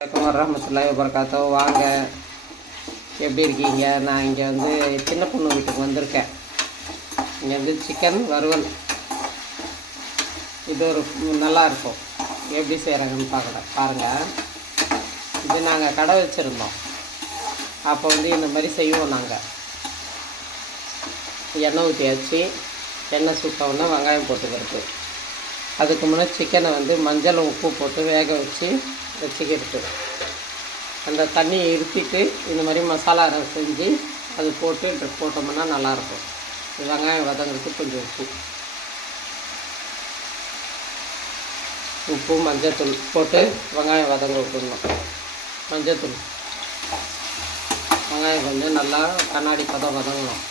வணக்கம் வரமத்துல்லாஹி வபரகாத்தோ வாங்க. எப்படி இருக்கீங்க? நான் இங்கே வந்து சின்ன பொண்ணு வீட்டுக்கு வந்திருக்கேன். இங்கே வந்து சிக்கன் வறுவல். இது ஒரு நல்லா இருக்கும். எப்படி செய்கிறாங்கன்னு பார்க்குறேன். பாருங்கள் இது நாங்கள் கடை வச்சுருந்தோம். அப்போ வந்து இந்த மாதிரி செய்வோம் நாங்கள் எண்ணெய் ஊற்றியாச்சு எண்ணெய் சுட்டவுடனே வெங்காயம் போட்டுக்கிறது. அதுக்கு முன்னே சிக்கனை வந்து மஞ்சள் உப்பு போட்டு வேக வச்சு வச்சுக்கிறது அந்த தண்ணியை இருத்திட்டு இந்த மாதிரி மசாலா செஞ்சு அது போட்டு போட்டோம்னா நல்லாயிருக்கும். வெங்காயம் வதங்கிறதுக்கு கொஞ்சம் உப்பு. உப்பு மஞ்சத்தூள் போட்டு வெங்காயம் வதங்க விட்டுணும் மஞ்சத்தூள் வெங்காயம் கொஞ்சம் நல்லா கண்ணாடி பதம் வதங்கணும்.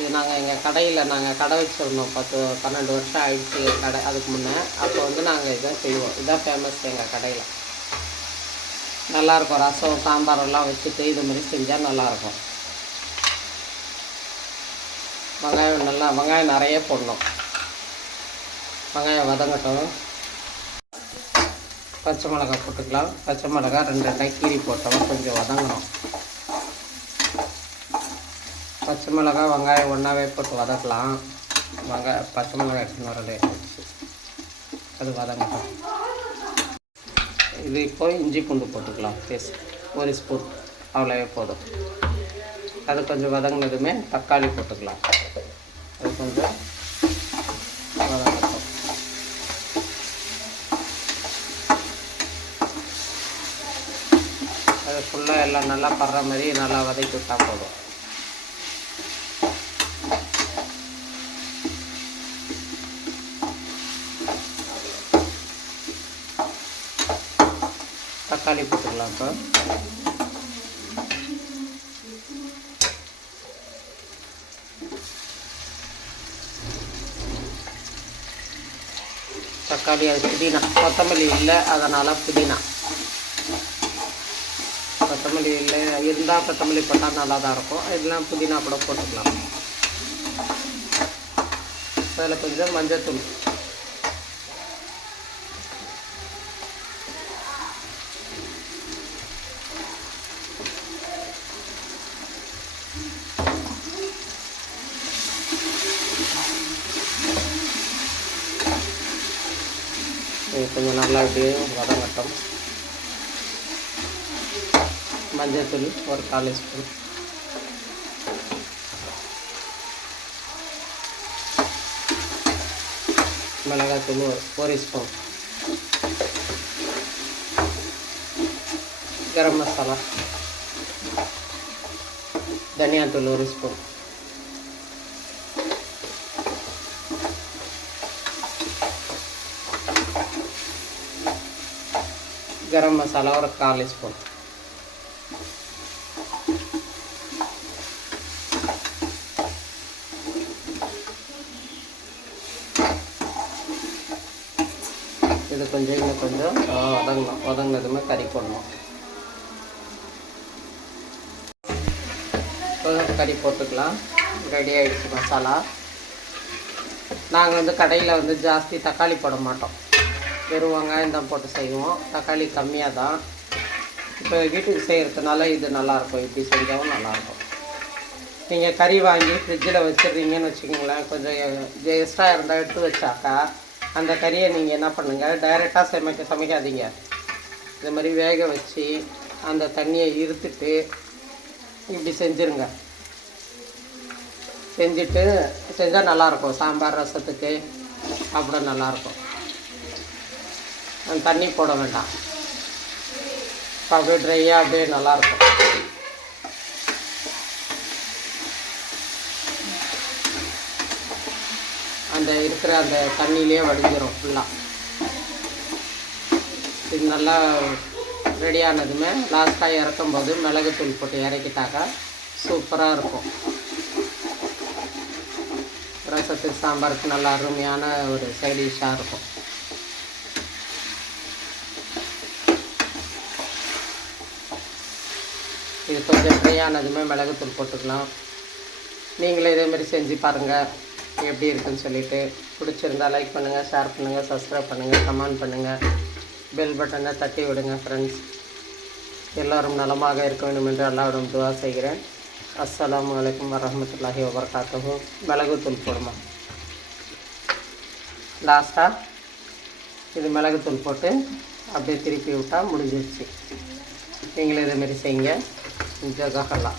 இது நாங்கள் எங்கள் கடையில் நாங்கள் கடை வச்சுருந்தோம் பத்து பன்னெண்டு வருஷம் ஆயிடுச்சு எங்கள் கடை அதுக்கு முன்னே. அப்போ வந்து நாங்கள் இதை செய்வோம். இதான் ஃபேமஸ் எங்கள் கடையில். நல்லாயிருக்கும். ரசம் சாம்பாரெல்லாம் வச்சுட்டு இது மாதிரி செஞ்சால் நல்லாயிருக்கும். வெங்காயம் நல்லா வெங்காயம் நிறைய போடணும். வெங்காயம் வதங்கட்டும். பச்சை மிளகா போட்டுக்கலாம். பச்சை மிளகா ரெண்டு ரெண்டாய் கீரி போட்டோம். கொஞ்சம் வதங்கணும். பச்சை மிளகாய் வெங்காயம் ஒன்றாவே போட்டு வதக்கலாம். வெங்காயம் பச்சை மிளகாய் எடுத்துன்னு வரது. அது வதங்கட்டும். இது இப்போ இஞ்சி பூண்டு போட்டுக்கலாம். பேஸ்ட். ஒரு ஸ்பூன். அவ்வளோவே போதும். அது கொஞ்சம் வதங்கினதுமே தக்காளி போட்டுக்கலாம். அது கொஞ்சம் வதங்கட்டும். அது ஃபுல்லாக எல்லாம் நல்லா படுற மாதிரி நல்லா வதக்கி விட்டா போதும். தக்காளி போட்டுக்கலாம் இப்போ. தக்காளி அது புதினா. கொத்தமல்லி இல்லை அதனால் புதினா. கொத்தமல்லி இல்லை இருந்தால் கொத்தமல்லி போட்டால் நல்லா தான் இருக்கும். இதெல்லாம் புதினா கூட போட்டுக்கலாம். அதில் கொஞ்சம் மஞ்சள் தூள் இது கொஞ்சம் நல்லா இப்படியே வதங்கட்டும் மஞ்சள்தூள் ஒரு கால் ஸ்பூன் மிளகாத்தூள் ஒரு- ஒரு ஸ்பூன் கரம் மசாலா தனியாத்தூள் ஒரு ஸ்பூன் கரம் மசாலா ஒரு काले स्पून இது கொஞ்சம் இன்னும் கொஞ்சம் உதங்கணும் உதங்கினதுமே கறி போடணும் கறி போட்டுக்கலாம் ரெடி ஆகிடுச்சு மசாலா நாங்கள் வந்து கடையில் வந்து ஜாஸ்தி தக்காளி போட மாட்டோம் வெறும் வெங்காயம் தான் போட்டு செய்வோம். தக்காளி கம்மியாக தான். இப்போ வீட்டுக்கு செய்கிறதுனால இது நல்லாயிருக்கும். இப்படி செஞ்சாலும் நல்லாயிருக்கும். நீங்கள் கறி வாங்கி ஃப்ரிட்ஜில் வச்சிடுறீங்கன்னு வச்சுக்கோங்களேன். கொஞ்சம் எக்ஸ்ட்ரா இருந்தால் எடுத்து வச்சாக்கா அந்த கறியை நீங்கள் என்ன பண்ணுங்கள் டைரெக்டாக சமைக்க சமைக்காதீங்க. இந்த மாதிரி வேக வச்சு அந்த தண்ணியை இருத்துட்டு இப்படி செஞ்சுருங்க. செஞ்சுட்டு செஞ்சால் நல்லாயிருக்கும். சாம்பார் ரசத்துக்கு அப்புறம் நல்லாயிருக்கும். தண்ணி போட வேண்டாம். இப்போ அப்படியே ட்ரையாக அப்படியே நல்லாயிருக்கும் அந்த இருக்கிற அந்த தண்ணியிலே வடிஞ்சிடும் ஃபுல்லாக இது நல்லா ரெடியானதுமே லாஸ்ட்டாக இறக்கும்போது மிளகுத்தூள் போட்டு இறக்கிட்டாக்கா சூப்பராக இருக்கும். ரசத்துக்கு சாம்பாருக்கு நல்லா அருமையான ஒரு சைடிஷாக இருக்கும். இது கொஞ்சம் ட்ரை ஆனதுமே மிளகுத்தூள் போட்டுக்கலாம். நீங்களே இதே மாதிரி செஞ்சு பாருங்கள் எப்படி இருக்குன்னு சொல்லிவிட்டு பிடிச்சிருந்தா லைக் பண்ணுங்கள் ஷேர் பண்ணுங்கள் சப்ஸ்கிரைப் பண்ணுங்கள் கமெண்ட் பண்ணுங்கள் பெல் பட்டனை தட்டி விடுங்க ஃப்ரெண்ட்ஸ் எல்லோரும் நலமாக இருக்க வேண்டும் என்று அல்லாவிடம் துவா செய்கிறேன். அஸ்லாம் வலைக்கம் வரஹ்மத்துல்லாஹி வபரகாத்துஹு. மிளகுத்தூள் போடுமா? லாஸ்ட்டாக இது மிளகுத்தூள் போட்டு அப்படியே திருப்பி விட்டால் முடிஞ்சிருச்சு. நீங்களும் இதேமாரி செய்யுங்க. 你这个狠了